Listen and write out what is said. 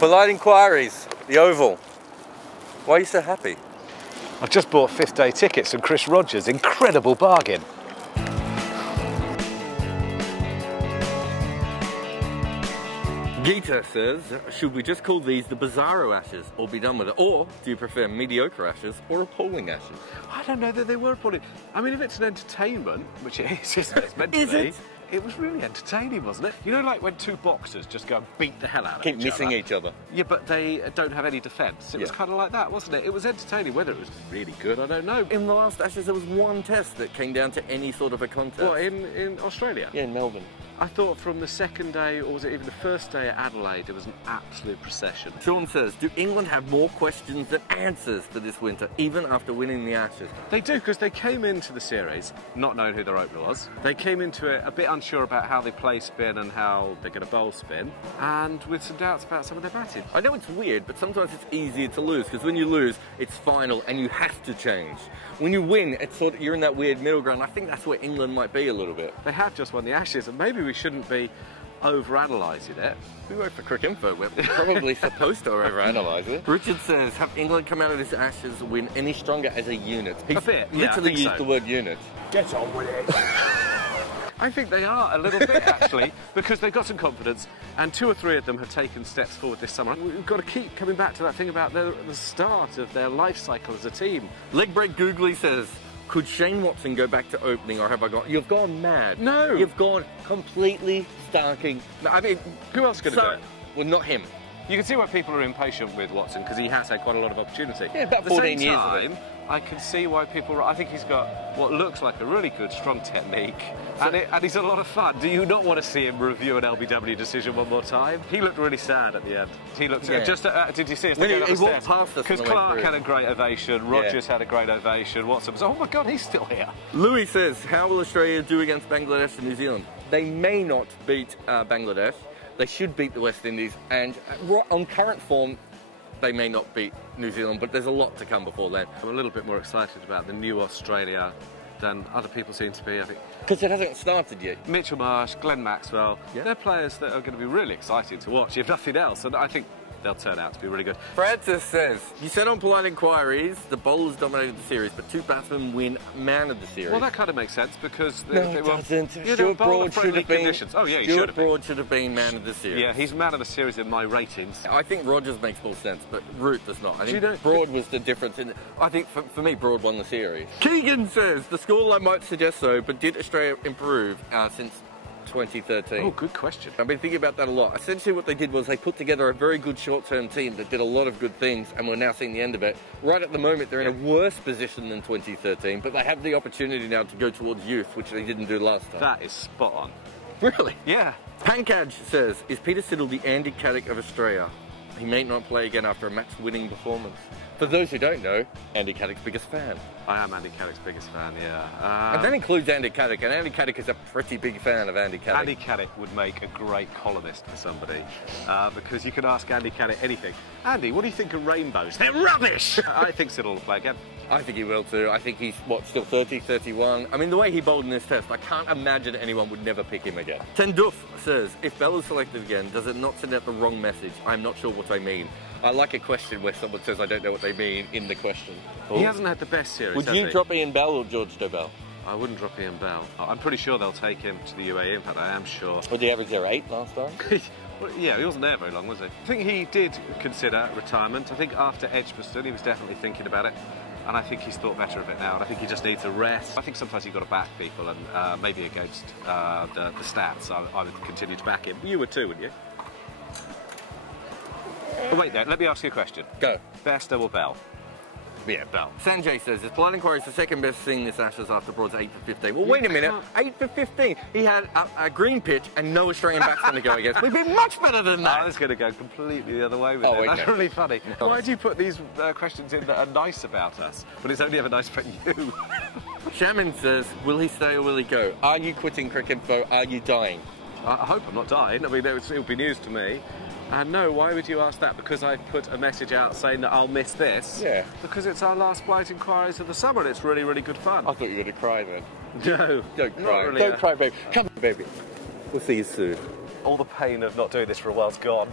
Polite Enquiries, the Oval. Why are you so happy? I've just bought 5th day tickets from Chris Rogers. Incredible bargain. Gita says, should we just call these the Bizarro Ashes or be done with it? Or do you prefer mediocre Ashes or appalling Ashes? I don't know that they were appalling. I mean, if it's an entertainment, which it is, isn't it? It's meant to be. It was really entertaining, wasn't it? You know, like when two boxers just go and beat the hell out of each other. Keep missing each other. Yeah, but they don't have any defence. It was kind of like that, wasn't it? It was entertaining. Whether it was really good, I don't know. In the last Ashes, there was one test that came down to any sort of a contest. What, in Australia? Yeah, in Melbourne. I thought from the second day, or was it even the first day at Adelaide, it was an absolute procession. Sean says, do England have more questions than answers for this winter, even after winning the Ashes? They do, because they came into the series not knowing who their opener was. They came into it a bit unsure about how they play spin and how they're going to bowl spin, and with some doubts about some of their batting. I know it's weird, but sometimes it's easier to lose, because when you lose, it's final and you have to change. When you win, it's sort of, you're in that weird middle ground. I think that's where England might be a little bit. They have just won the Ashes, and maybe we shouldn't be over-analysing it. We work for Cricinfo, we're probably supposed to over-analyse it. Richard says, have England come out of this Ashes win any stronger as a unit? He's a bit, yeah, literally used the word unit. Get on with it. I think they are a little bit, actually, because they've got some confidence, and 2 or 3 of them have taken steps forward this summer. We've got to keep coming back to that thing about the start of their life cycle as a team. Legbreak Googly says, could Shane Watson go back to opening, or have I gone? You've gone mad. No. You've gone completely starking. I mean, who else could have done it? Well, not him. You can see why people are impatient with Watson, because he has had quite a lot of opportunity. Yeah, about 14 years. At the same time, I can see why people... I think he's got what looks like a really good, strong technique, and he's a lot of fun. Do you not want to see him review an LBW decision one more time? He looked really sad at the end. He looked... Yeah. Did you see us? When he walked past us. Because Clark had a great ovation, Rogers had a great ovation, Watson was... Oh my God, he's still here. Louis says, how will Australia do against Bangladesh and New Zealand? They may not beat Bangladesh. They should beat the West Indies, and on current form, they may not beat New Zealand, but there's a lot to come before then. I'm a little bit more excited about the new Australia than other people seem to be, I think. Because it hasn't started yet. Mitchell Marsh, Glenn Maxwell, they're players that are going to be really exciting to watch, if nothing else, and I think they'll turn out to be really good. Francis says, you said on Polite Enquiries, the bowlers dominated the series, but 2 batsmen win man of the series. Well, that kind of makes sense, because no, it doesn't. Stuart Broad should have been. Oh, yeah, Stuart Broad should have been man of the series. Yeah, he's man of the series in my ratings. I think Rogers makes more sense, but Root does not. I think Broad was the difference in... I think, for me, Broad won the series. Keegan says, the scoreline might suggest so, but did Australia improve since 2013? Oh, good question. I've been thinking about that a lot. Essentially what they did was they put together a very good short-term team that did a lot of good things, and we're now seeing the end of it. Right at the moment, they're in a worse position than 2013, but they have the opportunity now to go towards youth, which they didn't do last time. That is spot on. Really? Yeah. Pankaj says, is Peter Siddle the Andy Caddick of Australia? He may not play again after a match-winning performance. For those who don't know, Andy Caddick's biggest fan. I am Andy Caddick's biggest fan, yeah. And that includes Andy Caddick, and Andy Caddick is a pretty big fan of Andy Caddick. Andy Caddick would make a great columnist for somebody, because you can ask Andy Caddick anything. Andy, what do you think of rainbows? They're rubbish! I think Siddle will play again. I think he will too. I think he's, what, still 30, 31? I mean, the way he bowled in this test, I can't imagine anyone would never pick him again. Tenduf says, if Bell is selected again, does it not send out the wrong message? I'm not sure what I mean. I like a question where someone says, I don't know what they mean in the question. He hasn't had the best series, Would you drop Ian Bell or George Dobell? I wouldn't drop Ian Bell. I'm pretty sure they'll take him to the UAE. In fact, I am sure. Well, did he average there 8 last time? Well, yeah, he wasn't there very long, was he? I think he did consider retirement. I think after Edgbaston, he was definitely thinking about it. And I think he's thought better of it now, and I think he just needs a rest. I think sometimes you've got to back people, and maybe against the stats, I would continue to back him. You would too, wouldn't you? Oh, wait there, let me ask you a question. Go. Best or Bell? Yeah, Bell. Sanjay says, is Polite Enquiries the second best thing this Ashes after Broad's 8 for 15? Well, wait a minute, 8 for 15. He had a green pitch and no Australian batsman to go against. We've been much better than that. I was going to go completely the other way with it. That's really funny. Why do you put these questions in that are nice about us, but it's only ever nice about you? Shaman says, will he stay or will he go? Are you quitting Cricinfo? Are you dying? I hope I'm not dying. I mean, it'll be news to me. And no, why would you ask that? Because I put a message out saying that I'll miss this? Yeah. Because it's our last Polite Enquiries of the summer and it's really, really good fun. I thought you were going to cry then. No. Don't cry. Really, don't cry, baby. Come on, baby. We'll see you soon. All the pain of not doing this for a while's gone.